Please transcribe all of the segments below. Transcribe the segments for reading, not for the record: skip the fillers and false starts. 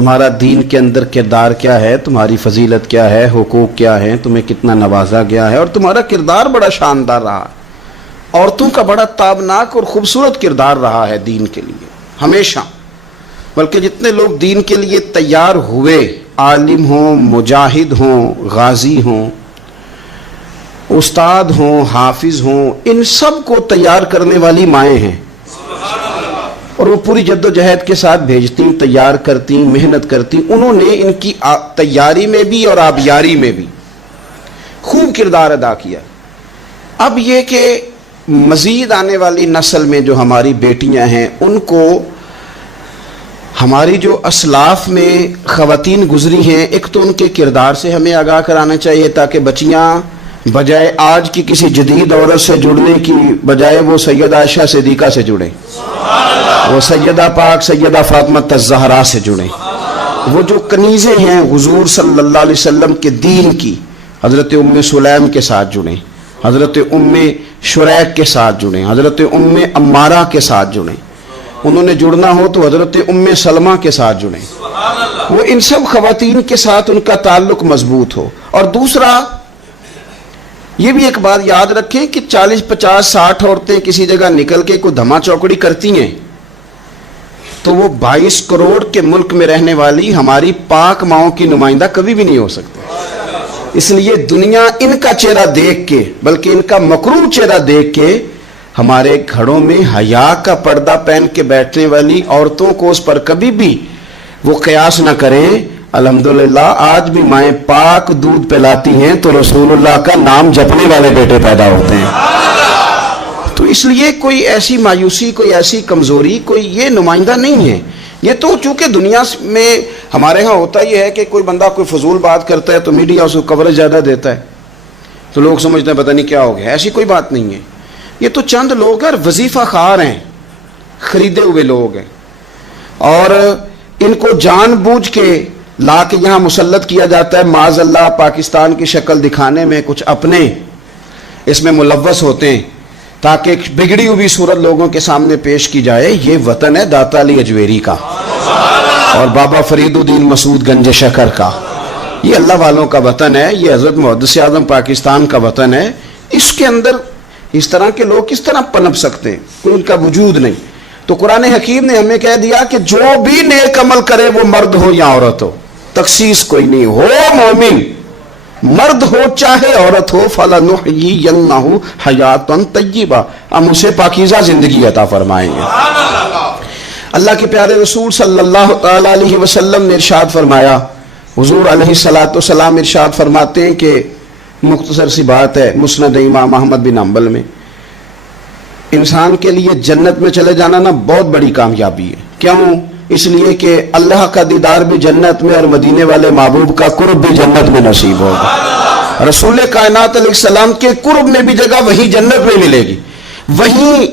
تمہارا دین کے اندر کردار کیا ہے، تمہاری فضیلت کیا ہے، حقوق کیا ہیں، تمہیں کتنا نوازا گیا ہے، اور تمہارا کردار بڑا شاندار رہا ہے، عورتوں کا بڑا تابناک اور خوبصورت کردار رہا ہے دین کے لیے ہمیشہ۔ بلکہ جتنے لوگ دین کے لیے تیار ہوئے، عالم ہوں، مجاہد ہوں، غازی ہوں، استاد ہوں، حافظ ہوں، ان سب کو تیار کرنے والی مائیں ہیں، اور وہ پوری جد و جہد کے ساتھ بھیجتی، تیار کرتی، محنت کرتی۔ انہوں نے ان کی تیاری میں بھی اور آبیاری میں بھی خوب کردار ادا کیا۔ اب یہ کہ مزید آنے والی نسل میں جو ہماری بیٹیاں ہیں، ان کو ہماری جو اسلاف میں خواتین گزری ہیں، ایک تو ان کے کردار سے ہمیں آگاہ کرانا چاہیے، تاکہ بچیاں بجائے آج کی کسی جدید عورت سے جڑنے کی بجائے وہ سیدہ عائشہ صدیقہ سے جڑیں، وہ سیدہ پاک سیدہ فاطمہ الزہرا سے جڑیں، وہ جو کنیزیں ہیں حضور صلی اللہ علیہ وسلم کے دین کی، حضرت ام سلیم کے ساتھ جڑیں، حضرت ام شریک کے ساتھ جڑیں، حضرت ام عمارہ کے ساتھ جڑیں، انہوں نے جڑنا ہو تو حضرت ام سلمہ کے ساتھ جڑیں، وہ ان سب خواتین کے ساتھ ان کا تعلق مضبوط ہو۔ اور دوسرا یہ بھی ایک بات یاد رکھیں کہ 40 50 60 عورتیں کسی جگہ نکل کے کوئی دھما چوکڑی کرتی ہیں تو وہ 22 کروڑ کے ملک میں رہنے والی ہماری پاک ماؤں کی نمائندہ کبھی بھی نہیں ہو سکتے۔ اس لیے دنیا ان کا چہرہ دیکھ کے، بلکہ ان کا مکروہ چہرہ دیکھ کے، ہمارے گھروں میں حیا کا پردہ پہن کے بیٹھنے والی عورتوں کو اس پر کبھی بھی وہ قیاس نہ کریں۔ الحمدللہ آج بھی مائیں پاک دودھ پلاتی ہیں تو رسول اللہ کا نام جپنے والے بیٹے پیدا ہوتے ہیں۔ تو اس لیے کوئی ایسی مایوسی، کوئی ایسی کمزوری، کوئی یہ نمائندہ نہیں ہے۔ یہ تو چونکہ دنیا میں ہمارے ہاں ہوتا یہ ہے کہ کوئی بندہ کوئی فضول بات کرتا ہے تو میڈیا اس کو کوریج زیادہ دیتا ہے، تو لوگ سمجھتے ہیں پتہ نہیں کیا ہو گیا۔ ایسی کوئی بات نہیں ہے، یہ تو چند لوگ ہیں، وظیفہ خار ہیں، خریدے ہوئے لوگ ہیں، اور ان کو جان بوجھ کے لا کے یہاں مسلط کیا جاتا ہے، معاذ اللہ پاکستان کی شکل دکھانے میں کچھ اپنے اس میں ملوث ہوتے ہیں تاکہ بگڑی ہوئی صورت لوگوں کے سامنے پیش کی جائے۔ یہ وطن ہے داتا علی اجویری کا اور بابا فرید الدین مسعود گنج شکر کا، یہ اللہ والوں کا وطن ہے، یہ حضرت محدث اعظم پاکستان کا وطن ہے۔ اس کے اندر اس طرح کے لوگ کس طرح پنپ سکتے ہیں؟ کوئی ان کا وجود نہیں۔ تو قرآن حکیم نے ہمیں کہہ دیا کہ جو بھی نیک عمل کرے وہ مرد ہو یا عورت ہو، تخصیص کوئی نہیں، ہو مومن، مرد ہو چاہے عورت ہو، فَلَنُحْيِيَنَّهُ حَيَاةً طَيِّبَةً، ہم اسے پاکیزہ زندگی عطا فرمائیں گے۔ اللہ کے پیارے رسول صلی اللہ تعالی علیہ وسلم نے ارشاد فرمایا، حضور علیہ السلام ارشاد فرماتے ہیں کہ مختصر سی بات ہے، مسند امام احمد بن حنبل میں، انسان کے لیے جنت میں چلے جانا نا بہت بڑی کامیابی ہے۔ کیوں؟ اس لیے کہ اللہ کا دیدار بھی جنت میں اور مدینے والے محبوب کا قرب بھی جنت میں نصیب ہوگا۔ رسول کائنات علیہ السلام کے قرب میں بھی جگہ وہی جنت میں ملے گی، وہیں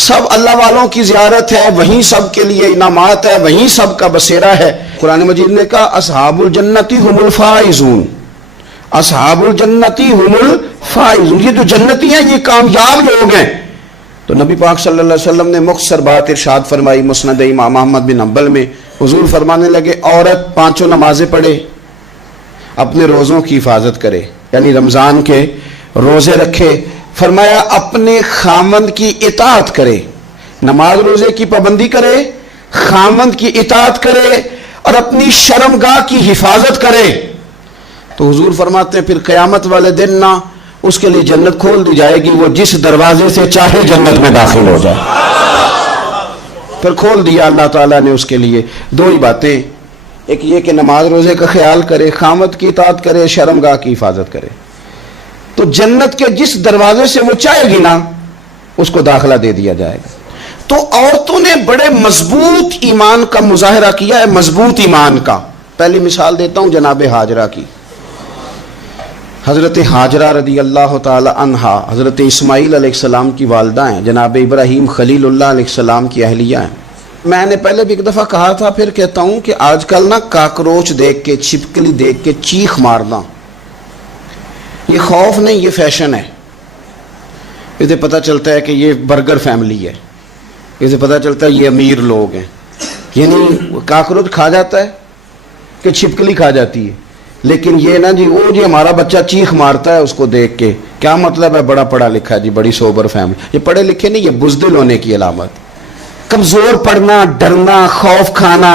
سب اللہ والوں کی زیارت ہے، وہیں سب کے لیے انعامات ہے، وہیں سب کا بسیرا ہے۔ قرآن مجید نے کہا اصحاب الجنتی هم الفائزون، اصحاب الجنتی هم الفائزون، یہ جو جنتی ہیں یہ کامیاب لوگ ہیں۔ تو نبی پاک صلی اللہ علیہ وسلم نے مختصر بات ارشاد فرمائی مسند امام احمد بن حنبل میں، حضور فرمانے لگے عورت 5 نمازیں پڑھے، اپنے روزوں کی حفاظت کرے، یعنی رمضان کے روزے رکھے، فرمایا اپنے خامند کی اطاعت کرے، نماز روزے کی پابندی کرے، خامند کی اطاعت کرے اور اپنی شرمگاہ کی حفاظت کرے۔ تو حضور فرماتے ہیں پھر قیامت والے دن نہ اس کے لیے جنت کھول دی جائے گی، وہ جس دروازے سے چاہے جنت میں داخل ہو جائے۔ پھر کھول دیا اللہ تعالیٰ نے اس کے لیے۔ دو ہی باتیں، ایک یہ کہ نماز روزے کا خیال کرے، خامد کی اطاعت کرے، شرمگاہ کی حفاظت کرے، تو جنت کے جس دروازے سے وہ چاہے گی نا اس کو داخلہ دے دیا جائے گا۔ تو عورتوں نے بڑے مضبوط ایمان کا مظاہرہ کیا ہے، مضبوط ایمان کا۔ پہلی مثال دیتا ہوں جناب ہاجرہ کی۔ حضرت ہاجرہ رضی اللہ تعالی عنہا حضرت اسماعیل علیہ السلام کی والدہ ہیں، جناب ابراہیم خلیل اللہ علیہ السلام کی اہلیہ ہیں۔ میں نے پہلے بھی ایک دفعہ کہا تھا، پھر کہتا ہوں کہ آج کل نا کاکروچ دیکھ کے، چھپکلی دیکھ کے چیخ مارنا یہ خوف نہیں، یہ فیشن ہے۔ اسے پتہ چلتا ہے کہ یہ برگر فیملی ہے، اسے پتہ چلتا ہے یہ امیر لوگ ہیں، یعنی کاکروچ کھا جاتا ہے کہ چھپکلی کھا جاتی ہے، لیکن یہ نا جی وہ جی ہمارا بچہ چیخ مارتا ہے اس کو دیکھ کے، کیا مطلب ہے بڑا پڑھا لکھا ہے جی، بڑی سوبر فیملی. یہ پڑھے لکھے نہیں، یہ بزدل ہونے کی علامت. کمزور پڑنا، ڈرنا، خوف کھانا،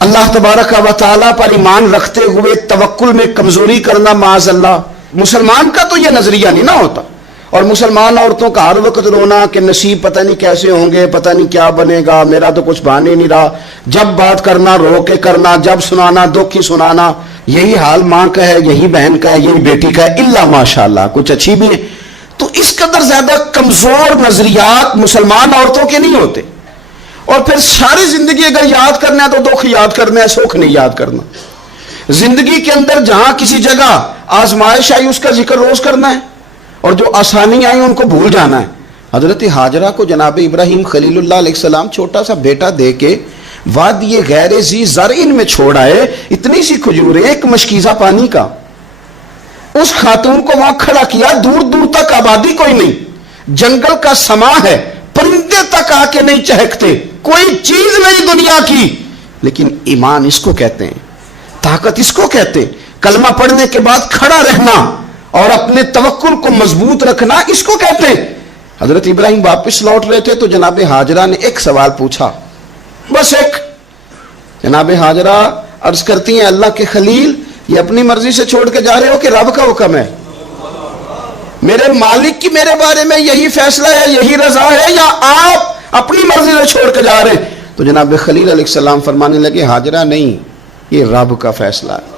اللہ تبارک و تعالیٰ پر ایمان رکھتے ہوئے توکل میں کمزوری کرنا، معاذ اللہ. مسلمان کا تو یہ نظریہ نہیں نہ ہوتا. اور مسلمان عورتوں کا ہر وقت رونا کہ نصیب پتہ نہیں کیسے ہوں گے، پتہ نہیں کیا بنے گا، میرا تو کچھ بان ہی نہیں رہا. جب بات کرنا رو کے کرنا، جب سنانا دکھ ہی سنانا. یہی حال ماں کا ہے، یہی بہن کا ہے، یہی بیٹی کا ہے، الا ماشاءاللہ کچھ اچھی بھی ہے. تو اس قدر زیادہ کمزور نظریات مسلمان عورتوں کے نہیں ہوتے. اور پھر ساری زندگی اگر یاد کرنا ہے تو دکھ یاد کرنا ہے، سکھ نہیں یاد کرنا. زندگی کے اندر جہاں کسی جگہ آزمائش آئی اس کا ذکر روز کرنا ہے، اور جو آسانی آئی ان کو بھول جانا ہے. حضرت ہاجرہ کو جناب ابراہیم خلیل اللہ علیہ السلام چھوٹا سا بیٹا دے کے وادی غیر ذی زرعین میں چھوڑ آئے. اتنی سی کھجوریں، ایک مشکیزہ پانی کا. اس خاتون کو وہاں کھڑا کیا، دور دور تک آبادی کوئی نہیں، جنگل کا سما ہے، پرندے تک آ کے نہیں چہکتے، کوئی چیز نہیں دنیا کی. لیکن ایمان اس کو کہتے ہیں، طاقت اس کو کہتے ہیں. کلمہ پڑھنے کے بعد کھڑا رہنا اور اپنے توکل کو مضبوط رکھنا اس کو کہتے ہیں. حضرت ابراہیم واپس لوٹ رہے تھے تو جناب ہاجرہ نے ایک سوال پوچھا، بس ایک. جناب ہاجرہ عرض کرتی ہیں، اللہ کے خلیل یہ اپنی مرضی سے چھوڑ کے جا رہے ہو کہ رب کا حکم ہے؟ میرے مالک کی میرے بارے میں یہی فیصلہ ہے، یہی رضا ہے، یا آپ اپنی مرضی سے چھوڑ کے جا رہے ہیں؟ تو جناب خلیل علیہ السلام فرمانے لگے، ہاجرہ نہیں، یہ رب کا فیصلہ ہے،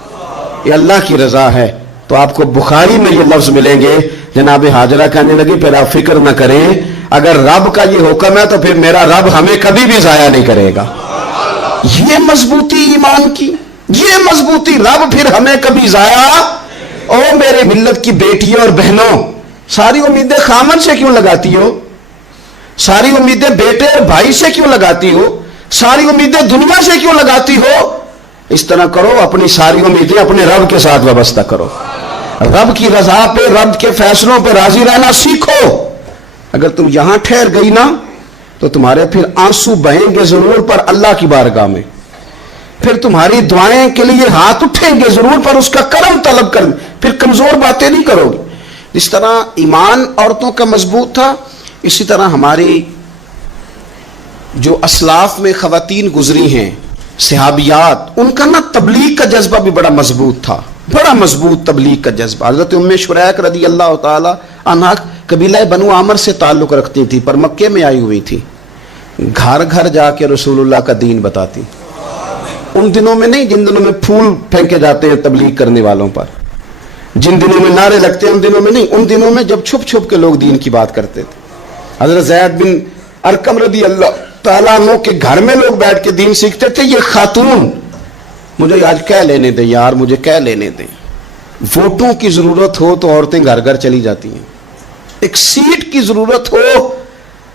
یہ اللہ کی رضا ہے. تو آپ کو بخاری میں یہ لفظ ملیں گے. جناب ہاجرہ کہنے لگے پھر آپ فکر نہ کریں، اگر رب کا یہ حکم ہے تو پھر میرا رب ہمیں کبھی بھی ضائع نہیں کرے گا. یہ مضبوطی ایمان کی، یہ مضبوطی، رب پھر ہمیں کبھی ضائع. او میرے ملت کی بیٹیوں اور بہنوں، ساری امیدیں خامن سے کیوں لگاتی ہو؟ ساری امیدیں بیٹے اور بھائی سے کیوں لگاتی ہو؟ ساری امیدیں دنیا سے کیوں لگاتی ہو؟ اس طرح کرو، اپنی ساری امیدیں اپنے رب کے ساتھ وابستہ کرو. رب کی رضا پہ، رب کے فیصلوں پہ راضی رہنا سیکھو. اگر تم یہاں ٹھہر گئی نا تو تمہارے پھر آنسو بہیں گے ضرور پر اللہ کی بارگاہ میں. پھر تمہاری دعائیں کے لیے ہاتھ اٹھیں گے ضرور پر اس کا کرم طلب کر. پھر کمزور باتیں نہیں کرو گی. جس طرح ایمان عورتوں کا مضبوط تھا، اسی طرح ہماری جو اسلاف میں خواتین گزری ہیں، صحابیات، ان کا نا تبلیغ کا جذبہ بھی بڑا مضبوط تھا، بڑا مضبوط تبلیغ کا جذبہ. حضرت ام شریک رضی اللہ تعالی عنہ قبیلہ بنو عامر سے تعلق رکھتی تھی، پر مکے میں آئی ہوئی تھی. گھر گھر جا کے رسول اللہ کا دین بتاتی. ان دنوں میں نہیں جن دنوں میں پھول پھینکے جاتے ہیں تبلیغ کرنے والوں پر، جن دنوں میں نعرے لگتے ہیں ان دنوں میں نہیں، ان دنوں میں جب چھپ چھپ کے لوگ دین کی بات کرتے تھے. حضرت زید بن ارقم رضی اللہ تعالیٰ عنہ کے گھر میں لوگ بیٹھ کے دین سیکھتے تھے. یہ خاتون، مجھے آج کہہ لینے دیں یار، مجھے کہہ لینے دیں. ووٹوں کی ضرورت ہو تو عورتیں گھر گھر چلی جاتی ہیں. ایک سیٹ کی ضرورت ہو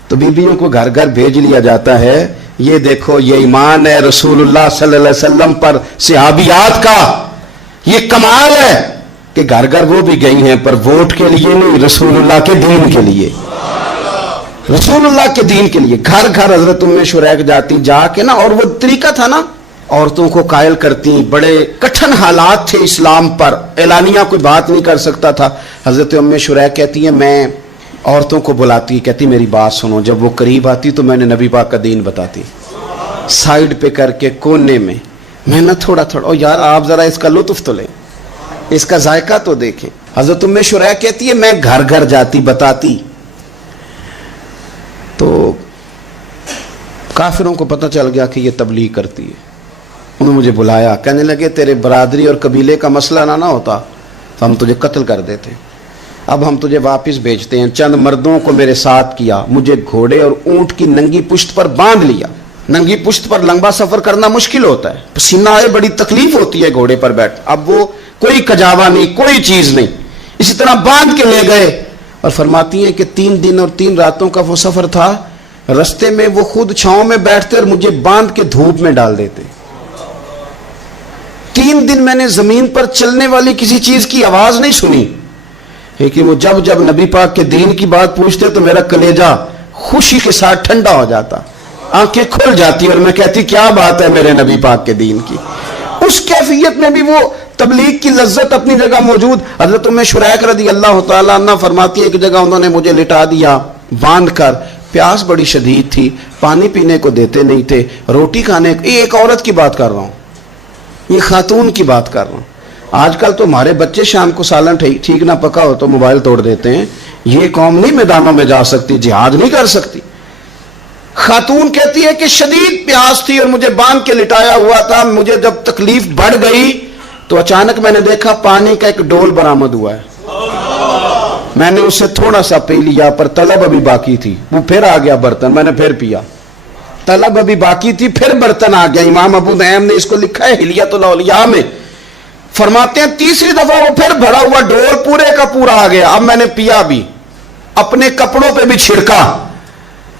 تو بیویوں کو گھر گھر بھیج لیا جاتا ہے. یہ دیکھو، یہ ایمان ہے رسول اللہ صلی اللہ علیہ وسلم پر صحابیات کا. یہ کمال ہے کہ گھر گھر وہ بھی گئی ہیں، پر ووٹ کے لیے نہیں، رسول اللہ کے دین کے لیے. رسول اللہ کے دین کے لیے گھر گھر حضرت ام شریک جاتی، جا کے نا، اور وہ طریقہ تھا نا، عورتوں کو قائل کرتی. بڑے کٹھن حالات تھے اسلام پر، اعلانیہ کوئی بات نہیں کر سکتا تھا. حضرت ام شریک کہتی ہیں، میں عورتوں کو بلاتی، کہتی میری بات سنو. جب وہ قریب آتی تو میں نے نبی پاک کا دین بتاتی، سائیڈ پہ کر کے کونے میں. میں نہ تھوڑا تھوڑا، او یار آپ ذرا اس کا لطف تو لیں، اس کا ذائقہ تو دیکھیں. حضرت ام شریک کہتی ہے میں گھر گھر جاتی بتاتی. تو کافروں کو پتہ چل گیا کہ یہ تبلیغ کرتی ہے. انہوں نے مجھے بلایا، کہنے لگے تیرے برادری اور قبیلے کا مسئلہ نہ ہوتا تو ہم تجھے قتل کر دیتے. اب ہم تجھے واپس بھیجتے ہیں. چند مردوں کو میرے ساتھ کیا، مجھے گھوڑے اور اونٹ کی ننگی پشت پر باندھ لیا. ننگی پشت پر لمبا سفر کرنا مشکل ہوتا ہے، پسینہ آئے، بڑی تکلیف ہوتی ہے گھوڑے پر بیٹھ. اب وہ کوئی کجاوا نہیں، کوئی چیز نہیں، اسی طرح باندھ کے لے گئے. اور فرماتی ہیں کہ 3 دن اور 3 راتوں کا وہ سفر تھا. رستے میں وہ خود چھاؤں میں بیٹھتے اور مجھے باندھ کے دھوپ میں ڈال دیتے. 3 دن میں نے زمین پر چلنے والی کسی چیز کی آواز نہیں سنی. لیکن وہ جب جب نبی پاک کے دین کی بات پوچھتے تو میرا کلیجہ خوشی کے ساتھ ٹھنڈا ہو جاتا. آنکھیں کھل جاتی اور میں کہتی کیا بات ہے میرے نبی پاک کے دین کی. اس کیفیت میں بھی وہ تبلیغ کی لذت اپنی جگہ موجود. حضرت ام شریک رضی اللہ تعالیٰ عنہ فرماتی ہے کہ جگہ انہوں نے مجھے لٹا دیا باندھ کر, پیاس بڑی شدید تھی, پانی پینے کو دیتے نہیں تھے, روٹی کھانے, یہ ایک عورت کی بات کر رہا ہوں, یہ خاتون کی بات کر رہا ہوں. آج کل تو ہمارے بچے شام کو سالن ٹھیک نہ پکا ہو تو موبائل توڑ دیتے ہیں. یہ قوم نہیں میدانوں میں جا سکتی, جہاد نہیں کر سکتی. خاتون کہتی ہے کہ شدید پیاس تھی اور مجھے باندھ کے لٹایا ہوا تھا. مجھے جب تکلیف بڑھ گئی تو اچانک میں نے دیکھا پانی کا ایک ڈول برآمد ہوا ہے. میں نے اسے تھوڑا سا پی لیا, پر طلب ابھی باقی تھی. وہ پھر آ گیا برتن, میں نے پھر پیا. طلب ابھی باقی تھی, پھر برتن آ گیا. امام ابو نعیم نے اس کو لکھا ہے حلیۃ الاولیاء میں, فرماتے ہیں تیسری دفعہ وہ پھر بھرا ہوا ڈول پورے کا پورا آ گیا. اب میں نے پیا بھی, اپنے کپڑوں پہ بھی چھڑکا.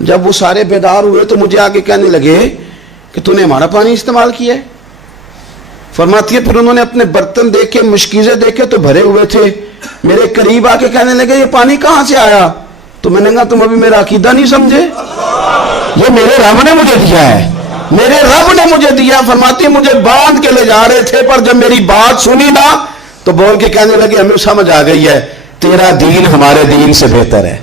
جب وہ سارے بیدار ہوئے تو مجھے آگے کہنے لگے کہ تو نے ہمارا پانی استعمال کیا ہے. فرماتی ہے پھر انہوں نے اپنے برتن دیکھے, مشکیزیں دیکھے تو بھرے ہوئے تھے. میرے قریب آ کے کہنے لگے یہ پانی کہاں سے آیا؟ تو میں نے کہا تم ابھی میرا عقیدہ نہیں سمجھے, یہ میرے رب نے مجھے دیا ہے, میرے رب نے مجھے دیا. فرماتی مجھے باندھ کے لے جا رہے تھے, پر جب میری بات سنی نا تو بول کے کہنے لگے ہمیں سمجھ آ گئی ہے تیرا دین ہمارے دین سے بہتر ہے,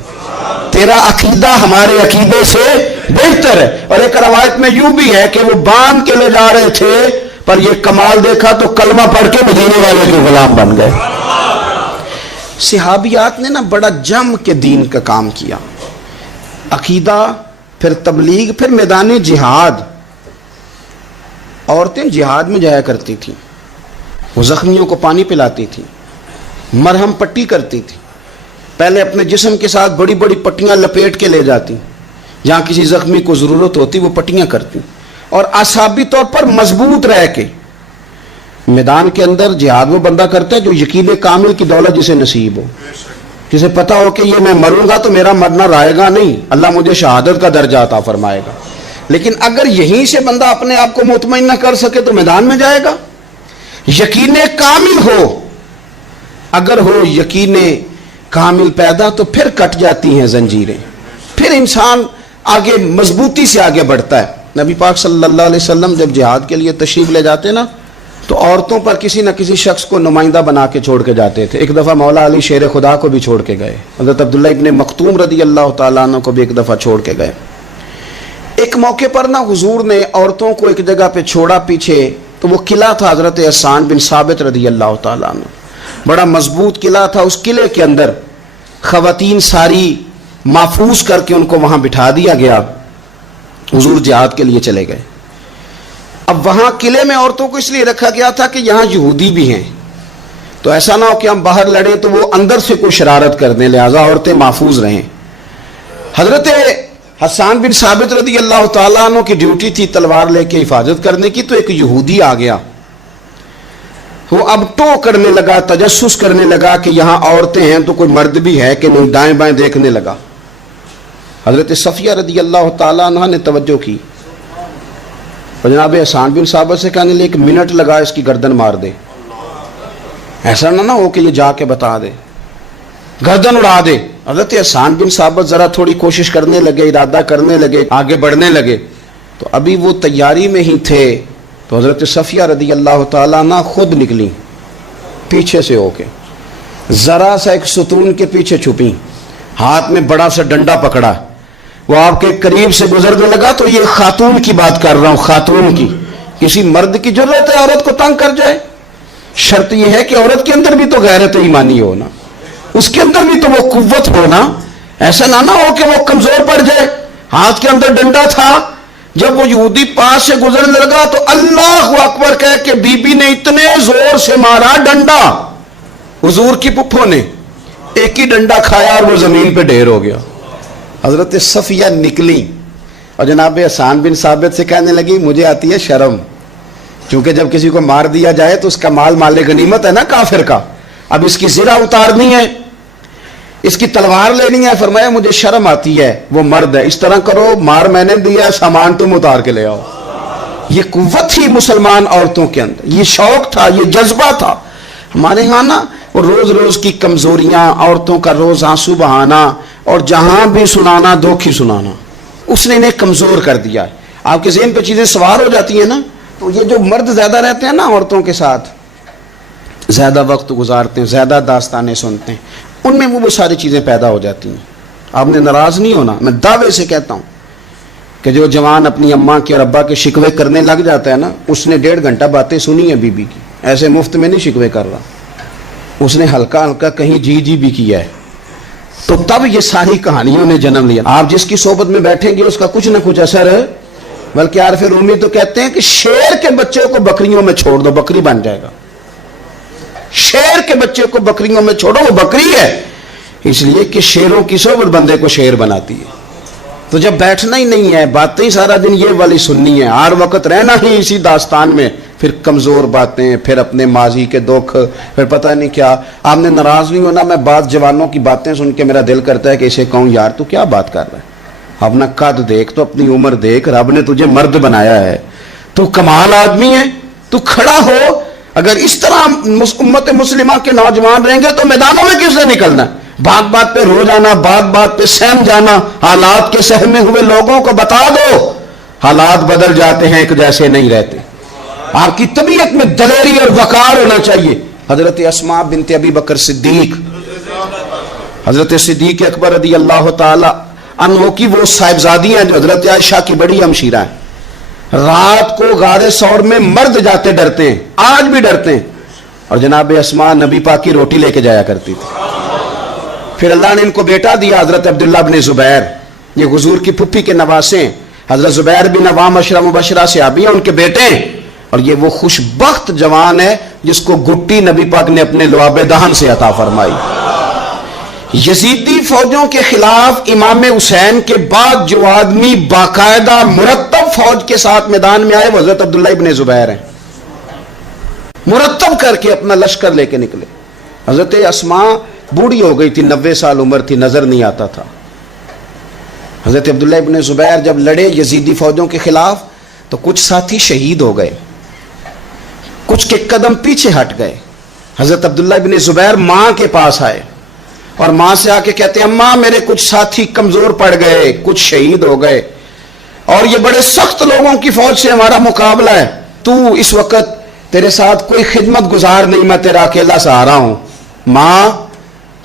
تیرا عقیدہ ہمارے عقیدے سے بہتر ہے. اور ایک روایت میں یوں بھی ہے کہ وہ باندھ کے لے جا رہے تھے, پر یہ کمال دیکھا تو کلمہ پڑھ کے مدینے والے کے غلام بن گئے. صحابیات نے نا بڑا جم کے دین کا کام کیا. عقیدہ, پھر تبلیغ, پھر میدان جہاد. عورتیں جہاد میں جایا کرتی تھیں, وہ زخمیوں کو پانی پلاتی تھیں, مرہم پٹی کرتی تھیں. پہلے اپنے جسم کے ساتھ بڑی بڑی پٹیاں لپیٹ کے لے جاتی, جہاں کسی زخمی کو ضرورت ہوتی وہ پٹیاں کرتی. اور اعصابی طور پر مضبوط رہ کے میدان کے اندر جہاد وہ بندہ کرتا ہے جو یقین کامل کی دولت جسے نصیب ہو, جسے پتا ہو کہ یہ میں مروں گا تو میرا مرنا رائے گا نہیں, اللہ مجھے شہادت کا درجہ عطا فرمائے گا. لیکن اگر یہیں سے بندہ اپنے آپ کو مطمئن نہ کر سکے تو میدان میں جائے گا. یقین کامل ہو, اگر ہو یقین کامل پیدا تو پھر کٹ جاتی ہیں زنجیریں, پھر انسان آگے مضبوطی سے آگے بڑھتا ہے. نبی پاک صلی اللہ علیہ وسلم جب جہاد کے لیے تشریف لے جاتے نا تو عورتوں پر کسی نہ کسی شخص کو نمائندہ بنا کے چھوڑ کے جاتے تھے. ایک دفعہ مولا علی شیر خدا کو بھی چھوڑ کے گئے, حضرت عبداللہ ابن مختوم رضی اللہ تعالیٰ عنہ کو بھی ایک دفعہ چھوڑ کے گئے. ایک موقع پر نا حضور نے عورتوں کو ایک جگہ پہ چھوڑا پیچھے, تو وہ قلعہ تھا حضرت حسان بن ثابت رضی اللہ تعالیٰ عنہ, بڑا مضبوط قلعہ تھا. اس قلعے کے اندر خواتین ساری محفوظ کر کے ان کو وہاں بٹھا دیا گیا. حضور جہاد کے لیے چلے گئے. اب وہاں قلعے میں عورتوں کو اس لیے رکھا گیا تھا کہ یہاں یہودی بھی ہیں, تو ایسا نہ ہو کہ ہم باہر لڑیں تو وہ اندر سے کوئی شرارت کر دیں, لہٰذا عورتیں محفوظ رہیں. حضرت حسان بن ثابت رضی اللہ تعالیٰ عنہ کی ڈیوٹی تھی تلوار لے کے حفاظت کرنے کی. تو ایک یہودی آ گیا, وہ اب ٹو کرنے لگا, تجسس کرنے لگا کہ یہاں عورتیں ہیں تو کوئی مرد بھی ہے کہ نہیں, دائیں بائیں دیکھنے لگا. حضرت صفیہ رضی اللہ تعالیٰ عنہ نے توجہ کی, اور جناب حسان بن ثابت سے کہنے لے 1 منٹ لگا اس کی گردن مار دے, ایسا نہ ہو کہ یہ جا کے بتا دے, گردن اڑا دے. حضرت حسان بن ثابت ذرا تھوڑی کوشش کرنے لگے, ارادہ کرنے لگے, آگے بڑھنے لگے. تو ابھی وہ تیاری میں ہی تھے تو حضرت صفیہ رضی اللہ تعالیٰ عنہ خود نکلی پیچھے سے ہو کے, ذرا سا ایک ستون کے پیچھے چھپی, ہاتھ میں بڑا سا ڈنڈا پکڑا. وہ آپ کے قریب سے گزرنے لگا. تو یہ خاتون کی بات کر رہا ہوں, خاتون کی. کسی مرد کی ضرورت ہے عورت کو تنگ کر جائے؟ شرط یہ ہے کہ عورت کے اندر بھی تو غیرت ایمانی ہونا, اس کے اندر بھی تو وہ قوت ہونا. ایسا نہ ہو کہ وہ کمزور پڑ جائے. ہاتھ کے اندر ڈنڈا تھا. جب وہ یہودی پاس سے گزرنے لگا تو اللہ اکبر کہہ کہ بی بی نے اتنے زور سے مارا ڈنڈا, حضور کی پپھوں نے ایک ہی ڈنڈا کھایا اور وہ زمین پہ ڈھیر ہو گیا. حضرت صفیہ نکلی اور جناب حسان بن ثابت سے کہنے لگی مجھے آتی ہے شرم, کیونکہ جب کسی کو مار دیا جائے تو اس کا مال مال غنیمت ہے نا کافر کا, اب اس کی زرہ اتارنی ہے, اس کی تلوار لینی ہے. فرمایا مجھے شرم آتی ہے, وہ مرد ہے, اس طرح کرو مار میں نے دیا, سامان تم اتار کے لے آؤ. یہ قوت تھی مسلمان عورتوں کے اندر, یہ شوق تھا, یہ جذبہ تھا. ہمارے ہاں نا وہ روز روز کی کمزوریاں, عورتوں کا روز آنسو بہانا, اور جہاں بھی سنانا دکھ ہی سنانا. اس نے انہیں کمزور کر دیا ہے. آپ کے ذہن پہ چیزیں سوار ہو جاتی ہیں نا, تو یہ جو مرد زیادہ رہتے ہیں نا عورتوں کے ساتھ, زیادہ وقت گزارتے ہیں, زیادہ داستانیں سنتے ہیں, ان میں وہ ساری چیزیں پیدا ہو جاتی ہیں. آپ نے ناراض نہیں ہونا, میں دعوے سے کہتا ہوں کہ جو جوان اپنی اماں کے اور ابا کے شکوے کرنے لگ جاتا ہے نا, اس نے 1.5 گھنٹہ باتیں سنی ہیں بیوی کی, ایسے مفت میں نہیں شکوے کر رہا, اس نے ہلکا ہلکا کہیں جی بھی کیا ہے. تو تب یہ ساری کہانیوں نے جنم لیا. آپ جس کی صحبت میں بیٹھیں گے اس کا کچھ نہ کچھ اثر ہے. بلکہ عارف رومی تو کہتے ہیں کہ شیر کے بچے کو بکریوں میں چھوڑ دو, بکری بن جائے گا. شیر کے بچے کو بکریوں میں چھوڑو, وہ بکری ہے, اس لیے کہ شیروں کی صحبت بندے کو شیر بناتی ہے. تو جب بیٹھنا ہی نہیں ہے, باتیں سارا دن یہ والی سننی ہے, ہر وقت رہنا ہی اسی داستان میں, پھر کمزور باتیں, پھر اپنے ماضی کے دکھ, پھر پتہ نہیں کیا. آپ نے ناراض نہیں ہونا, میں بعض جوانوں کی باتیں سن کے میرا دل کرتا ہے کہ اسے کہوں یار تو کیا بات کر رہا ہے, اپنا قد دیکھ, تو اپنی عمر دیکھ, رب نے تجھے مرد بنایا ہے, تو کمال آدمی ہے, تو کھڑا ہو. اگر اس طرح امت مسلمہ کے نوجوان رہیں گے تو میدانوں میں کس سے نکلنا ہے؟ بات بات پہ رو جانا, بات بات پہ سہم جانا. حالات کے سہمے ہوئے لوگوں کو بتا دو, حالات بدل جاتے ہیں, ایک جیسے نہیں رہتے. آپ کی طبیعت میں دلیری اور وقار ہونا چاہیے. حضرت اسماء بنت ابی بکر صدیق, حضرت صدیق اکبر رضی اللہ تعالی عنہ کی وہ صاحبزادی ہیں جو حضرت عائشہ کی بڑی ہمشیرہ ہیں. رات کو غار ثور میں مرد جاتے ڈرتے ہیں, آج بھی ڈرتے ہیں, اور جناب اسماء نبی پاک کی روٹی لے کے جایا کرتی تھی. پھر اللہ نے ان کو بیٹا دیا, حضرت عبداللہ بن زبیر, یہ حضور کی پھپھی کے نواسے ہیں. حضرت زبیر بن عوام عشرہ مبشرہ صحابی ہیں, ان کے بیٹے ہیں. اور یہ وہ خوشبخت جوان ہے جس کو گٹی نبی پاک نے اپنے لعاب دہن سے عطا فرمائی. یزیدی فوجوں کے خلاف امام حسین کے بعد جو آدمی باقاعدہ مرتب فوج کے ساتھ میدان میں آئے وہ حضرت عبداللہ ابن زبیر ہیں. مرتب کر کے اپنا لشکر لے کے نکلے. حضرت اسماء بوڑھی ہو گئی تھی, 90 سال عمر تھی, نظر نہیں آتا تھا. حضرت عبداللہ ابن زبیر جب لڑے یزیدی فوجوں کے خلاف تو کچھ ساتھی شہید ہو گئے, کچھ کے قدم پیچھے ہٹ گئے. حضرت عبداللہ ابن زبیر ماں کے پاس آئے اور ماں سے آ کے کہتے ہیں اماں میرے کچھ ساتھی کمزور پڑ گئے, کچھ شہید ہو گئے, اور یہ بڑے سخت لوگوں کی فوج سے ہمارا مقابلہ ہے. تو اس وقت تیرے ساتھ کوئی خدمت گزار نہیں, میں تیرا اکیلا سہارا ہوں. ماں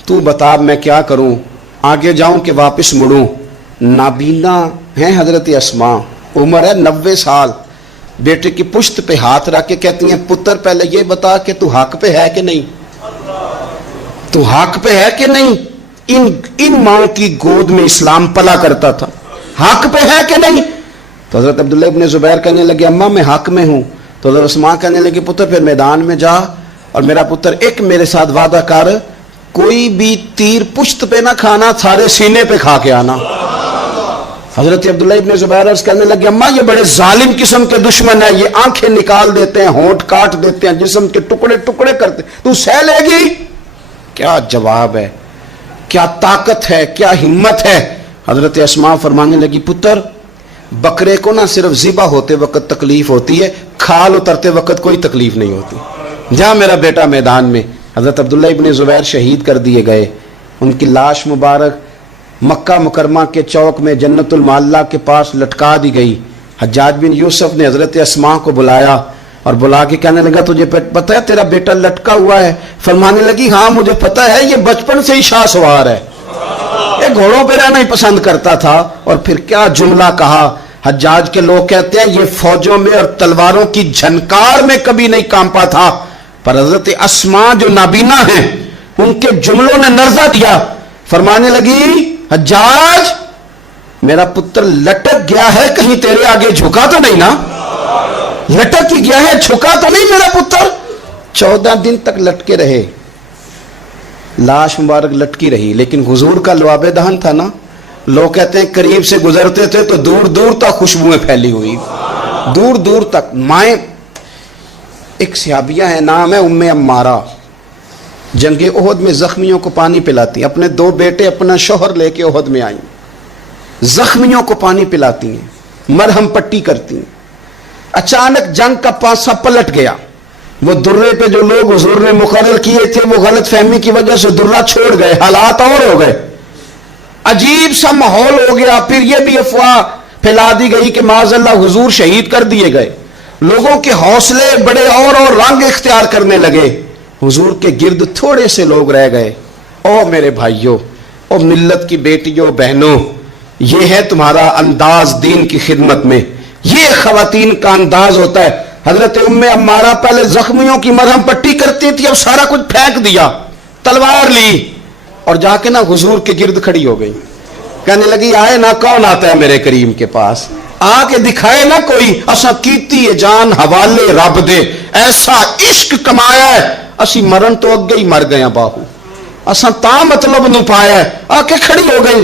تو بتا میں کیا کروں, آگے جاؤں کہ واپس مڑوں. نابینا ہیں حضرت اسماء, عمر ہے 90 سال. بیٹے کی پشت پہ ہاتھ رکھ کے کہتی ہیں پتر پہلے یہ بتا کہ تو حق پہ ہے کہ نہیں, تو حق پہ ہے کہ نہیں. ان ماں کی گود میں اسلام پلا کرتا تھا, حق پہ ہے کہ نہیں. تو حضرت عبداللہ ابن زبیر کہنے لگے اماں میں حق میں ہوں. تو حضرت اسماء کہنے لگے پتر پھر میدان میں جا, اور میرا پتر ایک میرے ساتھ وعدہ کر, کوئی بھی تیر پشت پہ نہ کھانا, سارے سینے پہ کھا کے آنا. حضرت عبداللہ ابن زبیر عرض کرنے لگے اماں یہ بڑے ظالم قسم کے دشمن ہیں, یہ آنکھیں نکال دیتے ہیں, ہونٹ کاٹ دیتے ہیں, جسم کے ٹکڑے ٹکڑے کرتے, تو سہ لے گی. کیا جواب ہے, کیا طاقت ہے, کیا ہمت ہے. حضرت اسماء فرمانے لگی پتر بکرے کو نہ صرف ذبح ہوتے وقت تکلیف ہوتی ہے, کھال اترتے وقت کوئی تکلیف نہیں ہوتی. جا میرا بیٹا میدان میں. حضرت عبداللہ ابن زبیر شہید کر دیے گئے. ان کی لاش مبارک مکہ مکرمہ کے چوک میں جنت المعلیٰ کے پاس لٹکا دی گئی. حجاج بن یوسف نے حضرت اسماء کو بلایا اور بلا کے کہنے لگا تجھے پتہ ہے تیرا بیٹا لٹکا ہوا ہے؟ فرمانے لگی ہاں مجھے پتہ ہے, یہ بچپن سے ہی شاہ سوار ہے, یہ گھوڑوں پہ رہنا ہی پسند کرتا تھا. اور پھر کیا جملہ کہا. حجاج کے لوگ کہتے ہیں یہ فوجوں میں اور تلواروں کی جھنکار میں کبھی نہیں کانپا تھا, پر حضرت اسماء جو نابینا ہیں ان کے جملوں نے نرزہ دیا. فرمانے لگی حجاج میرا پتر لٹک گیا ہے, کہیں تیرے آگے جھکا تو نہیں نا, لٹک ہی گیا ہے, جھکا تو نہیں میرا پتر. 14 دن تک لٹکے رہے, لاش مبارک لٹکی رہی, لیکن حضور کا لعاب دہن تھا نا. لوگ کہتے ہیں قریب سے گزرتے تھے تو دور دور تک خوشبوئیں پھیلی ہوئی, دور دور تک. مائیں ایک صحابیہ ہے, نام ہے ام عمارہ, جنگ احد میں زخمیوں کو پانی پلاتی, اپنے 2 بیٹے اپنا شوہر لے کے احد میں آئیں, زخمیوں کو پانی پلاتی ہیں, مرہم پٹی کرتی ہیں. اچانک جنگ کا پانسا پلٹ گیا. وہ درے پہ جو لوگ حضور نے مقرر کیے تھے وہ غلط فہمی کی وجہ سے درہ چھوڑ گئے, حالات اور ہو گئے. عجیب سا ماحول ہو گیا. پھر یہ بھی افواہ پھیلا دی گئی کہ معاذ اللہ حضور شہید کر دیے گئے. لوگوں کے حوصلے بڑے اور رنگ اختیار کرنے لگے. حضور کے گرد تھوڑے سے لوگ رہ گئے. او میرے بھائیوں، او ملت کی بیٹیوں بہنوں، یہ ہے تمہارا انداز دین کی خدمت میں. یہ خواتین کا انداز ہوتا ہے. حضرت ام عمارہ پہلے زخمیوں کی مرہم پٹی کرتی تھی، اب سارا کچھ پھینک دیا، تلوار لی اور جا کے نا حضور کے گرد کھڑی ہو گئی. کہنے لگی آئے نا کون آتا ہے میرے کریم کے پاس، آ کے دکھائے نا کوئی. اسا کیتی ہے جان حوالے رب دے، ایسا عشق کمایا ہے اسی مرن تو اگے ہی مر گیا باہو، اسا تا مطلب نو پایا ہے. آ کے کھڑی ہو گئی.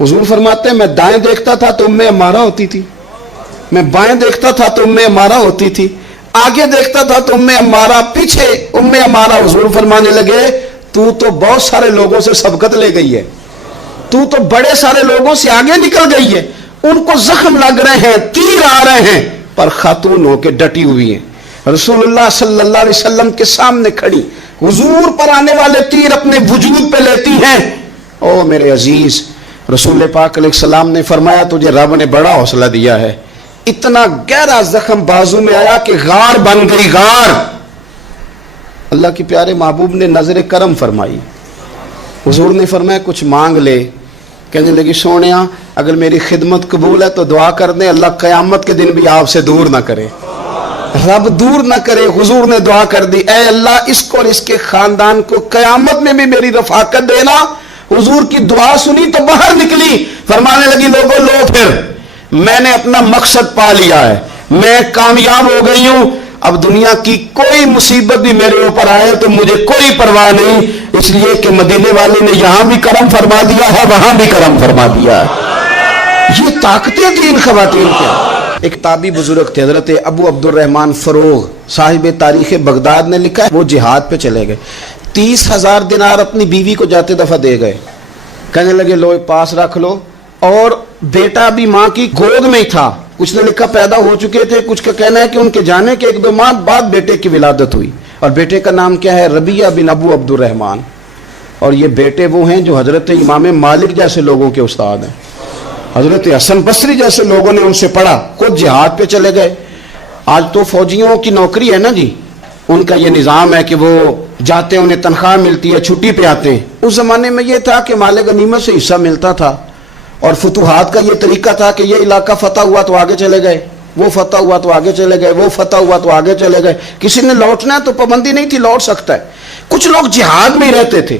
حضور فرماتے ہیں میں دائیں دیکھتا تھا تو ام عمارہ ہوتی تھی، میں بائیں دیکھتا تھا تو ام عمارہ ہوتی تھی، آگے دیکھتا تھا تو ام عمارہ، پیچھے ام عمارہ. حضور فرمانے لگے تو بہت سارے لوگوں سے سبقت لے گئی ہے، تو بڑے سارے لوگوں سے آگے نکل گئی ہے. ان کو زخم لگ رہے ہیں، تیر آ رہے ہیں، پر خاتون ہو کے ڈٹی ہوئی ہیں. رسول اللہ صلی اللہ علیہ وسلم کے سامنے کھڑی، حضور پر آنے والے تیر اپنے وجود پہ لیتی ہیں. او میرے عزیز، رسول پاک علیہ السلام نے فرمایا تجھے رب نے بڑا حوصلہ دیا ہے. اتنا گہرا زخم بازو میں آیا کہ غار بن گئی، غار. اللہ کے پیارے محبوب نے نظر کرم فرمائی. حضور نے فرمایا کچھ مانگ لے. کہنے لگی سونیا اگر میری خدمت قبول ہے تو دعا کر دیں اللہ قیامت کے دن بھی آپ سے دور نہ کرے، رب دور نہ کرے. حضور نے دعا کر دی، اے اللہ اس کو اور اس کے خاندان کو قیامت میں بھی میری رفاقت دینا. حضور کی دعا سنی تو باہر نکلی، فرمانے لگی لوگوں لو پھر میں نے اپنا مقصد پا لیا ہے، میں کامیاب ہو گئی ہوں. اب دنیا کی کوئی مصیبت بھی میرے اوپر آئے تو مجھے کوئی پرواہ نہیں، اس لیے کہ مدینے والے نے یہاں بھی کرم فرما دیا ہے، وہاں بھی کرم فرما دیا ہے. یہ طاقتیں تھیں ان خواتین کے. ایک تابعی بزرگ تھے حضرت ابو عبد الرحمن فروغ صاحب تاریخ بغداد نے لکھا ہے وہ جہاد پہ چلے گئے. 30,000 دینار اپنی بیوی کو جاتے دفعہ دے گئے. کہنے لگے لو پاس رکھ لو. اور بیٹا بھی ماں کی گود میں ہی تھا. کچھ نے لکھا پیدا ہو چکے تھے، کچھ کا کہنا ہے کہ ان کے جانے کے 1-2 ماہ بعد بیٹے کی ولادت ہوئی. اور بیٹے کا نام کیا ہے؟ ربیہ بن ابو عبد الرحمن. اور یہ بیٹے وہ ہیں جو حضرت امام مالک جیسے لوگوں کے استاد ہیں، حضرت حسن بصری جیسے لوگوں نے ان سے پڑھا. خود جہاد پہ چلے گئے. آج تو فوجیوں کی نوکری ہے نا جی، ان کا یہ نظام ہے کہ وہ جاتے ہیں، انہیں تنخواہ ملتی ہے، چھٹی پہ آتے ہیں. اس زمانے میں یہ تھا کہ مال غنیمت سے حصہ ملتا تھا، اور فتوحات کا یہ طریقہ تھا کہ یہ علاقہ فتح ہوا تو آگے چلے گئے، وہ فتح ہوا تو آگے چلے گئے، وہ فتح ہوا تو آگے چلے گئے. کسی نے لوٹنا ہے تو پابندی نہیں تھی، لوٹ سکتا ہے. کچھ لوگ جہاد میں ہی رہتے تھے.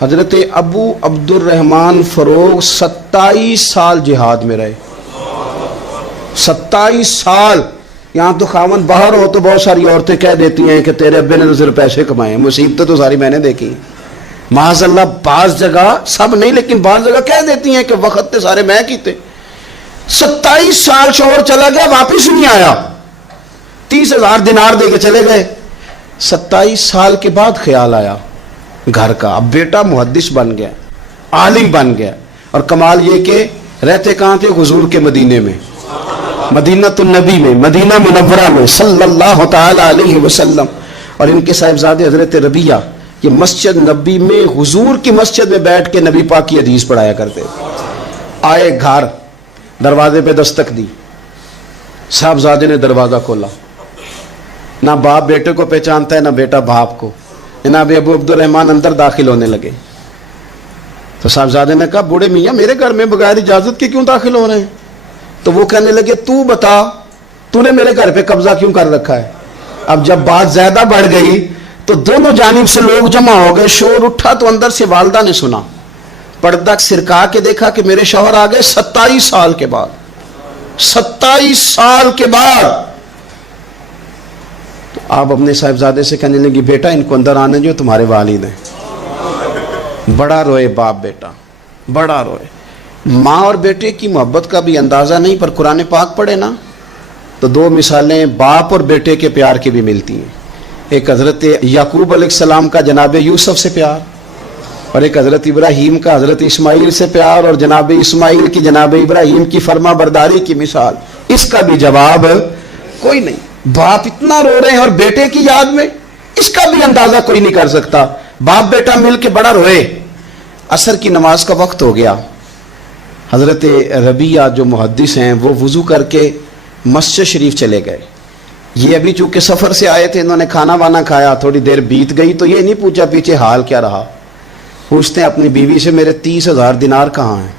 حضرت ابو عبد الرحمن فروغ 27 سال جہاد میں رہے. 27 سال. یہاں تو خاون باہر ہو تو بہت ساری عورتیں کہہ دیتی ہیں کہ تیرے ابے نے نظر پیسے کمائے. مصیبتیں تو ساری میں نے دیکھی معاذ اللہ. بعض جگہ، سب نہیں لیکن بعض جگہ کہہ دیتی ہیں کہ وقت تے سارے میں کیتے. 27 سال شوہر چلا گیا، واپس نہیں آیا، 30,000 دینار دے کے چلے گئے. 27 سال کے بعد خیال آیا گھر کا. اب بیٹا محدث بن گیا، عالم بن گیا. اور کمال یہ کہ رہتے کہاں تھے؟ حضور کے مدینے میں، مدینہ النبی میں، مدینہ منورہ میں صلی اللہ تعالی علیہ وسلم. اور ان کے صاحبزادے حضرت ربیہ یہ مسجد نبی میں، حضور کی مسجد میں بیٹھ کے نبی پاک کی حدیث پڑھایا کرتے. آئے گھر، دروازے پہ دستک دی، صاحبزادے نے دروازہ کھولا. نہ باپ بیٹے کو پہچانتا ہے، نہ بیٹا باپ کو. جناب ابو عبد الرحمن اندر داخل ہونے لگے تو صاحبزادے نے کہا بوڑھے میاں میرے گھر میں بغیر اجازت کے کیوں داخل ہو رہے ہیں؟ تو وہ کہنے لگے تو بتا تو نے میرے گھر پہ قبضہ کیوں کر رکھا ہے؟ اب جب بات زیادہ بڑھ گئی تو دونوں جانب سے لوگ جمع ہو گئے. شور اٹھا تو اندر سے والدہ نے سنا، پردہ سرکا کے دیکھا کہ میرے شوہر آ گئے 27 سال کے بعد. 27 سال کے بعد. تو آپ اپنے صاحبزادے سے کہنے لگی بیٹا ان کو اندر آنے جو تمہارے والد ہیں. بڑا روئے باپ بیٹا، بڑا روئے. ماں اور بیٹے کی محبت کا بھی اندازہ نہیں، پر قرآن پاک پڑھے نا تو 2 مثالیں باپ اور بیٹے کے پیار کی بھی ملتی ہیں. ایک حضرت یعقوب علیہ السلام کا جناب یوسف سے پیار، اور ایک حضرت ابراہیم کا حضرت اسماعیل سے پیار، اور جناب اسماعیل کی جناب ابراہیم کی فرما برداری کی مثال. اس کا بھی جواب کوئی نہیں. باپ اتنا رو رہے ہیں اور بیٹے کی یاد میں، اس کا بھی اندازہ کوئی نہیں کر سکتا. باپ بیٹا مل کے بڑا روئے. عصر کی نماز کا وقت ہو گیا. حضرت ربیہ جو محدث ہیں وہ وضو کر کے مسجد شریف چلے گئے. یہ ابھی چونکہ سفر سے آئے تھے, انہوں نے کھانا وانا کھایا, تھوڑی دیر بیت گئی تو یہ نہیں پوچھا پیچھے حال کیا رہا. پوچھتے ہیں اپنی بیوی سے میرے 30,000 دینار کہاں ہیں.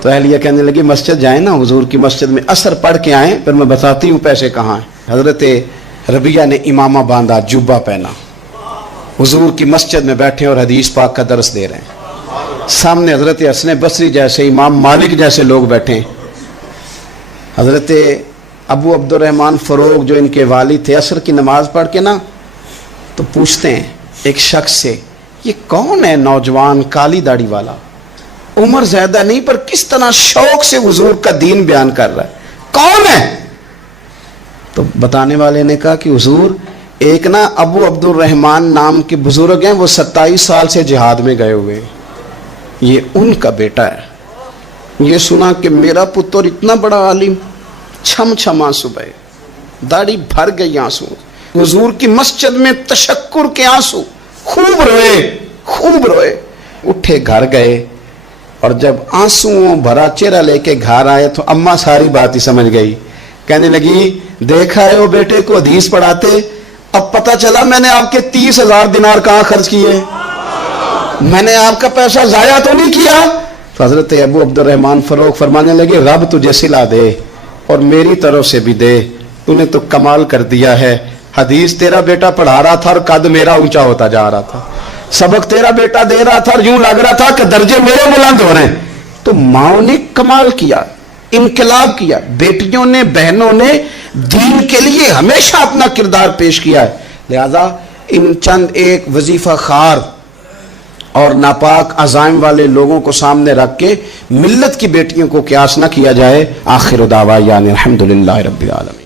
تو اہلیہ کہنے لگی مسجد جائیں نا, حضور کی مسجد میں عصر پڑھ کے آئیں, پھر میں بتاتی ہوں پیسے کہاں ہیں. حضرت ربیہ نے امامہ باندھا, جبہ پہنا, حضور کی مسجد میں بیٹھے اور حدیث پاک کا درس دے رہے ہیں. سامنے حضرت حسن بصری جیسے, امام مالک جیسے لوگ بیٹھے. حضرت ابو عبد الرحمن فروغ جو ان کے والد تھے, عصر کی نماز پڑھ کے نا تو پوچھتے ہیں ایک شخص سے, یہ کون ہے نوجوان کالی داڑھی والا, عمر زیادہ نہیں پر کس طرح شوق سے حضور کا دین بیان کر رہا ہے, کون ہے؟ تو بتانے والے نے کہا کہ حضور ایک نا ابو عبد الرحمن نام کے بزرگ ہیں, وہ 27 سال سے جہاد میں گئے ہوئے, یہ ان کا بیٹا ہے. یہ سنا کہ میرا پتر اتنا بڑا عالم, چھم چھم آنسو بہے, داڑھی بھر گئی آنسو. حضور کی مسجد میں تشکر کے آنسو, خوب روئے خوب روئے. اٹھے گھر گئے اور جب آنسوؤں بھرا چہرہ لے کے گھر آئے تو اماں ساری بات ہی سمجھ گئی. کہنے لگی دیکھا ہے وہ بیٹے کو حدیث پڑھاتے, اب پتہ چلا میں نے آپ کے 30,000 دینار کہاں خرچ کیے, میں نے آپ کا پیسہ ضائع تو نہیں کیا. تو حضرت ابو عبد الرحمن فروغ فرمانے لگے رب تجھے صلہ دے اور میری طرف سے بھی دے, تو نے تو کمال کر دیا ہے. حدیث تیرا بیٹا پڑھا رہا تھا اور قد میرا اونچا ہوتا جا رہا تھا, سبق تیرا بیٹا دے رہا تھا اور یوں لگ رہا تھا کہ درجے میرے بلند ہو رہے ہیں. تو ماؤں نے کمال کیا, انقلاب کیا, بیٹیوں نے بہنوں نے دین کے لیے ہمیشہ اپنا کردار پیش کیا ہے. لہذا ان چند ایک وظیفہ خار اور ناپاک عزائم والے لوگوں کو سامنے رکھ کے ملت کی بیٹیوں کو قیاس نہ کیا جائے. آخر دعوانا الحمدللہ رب العالمین.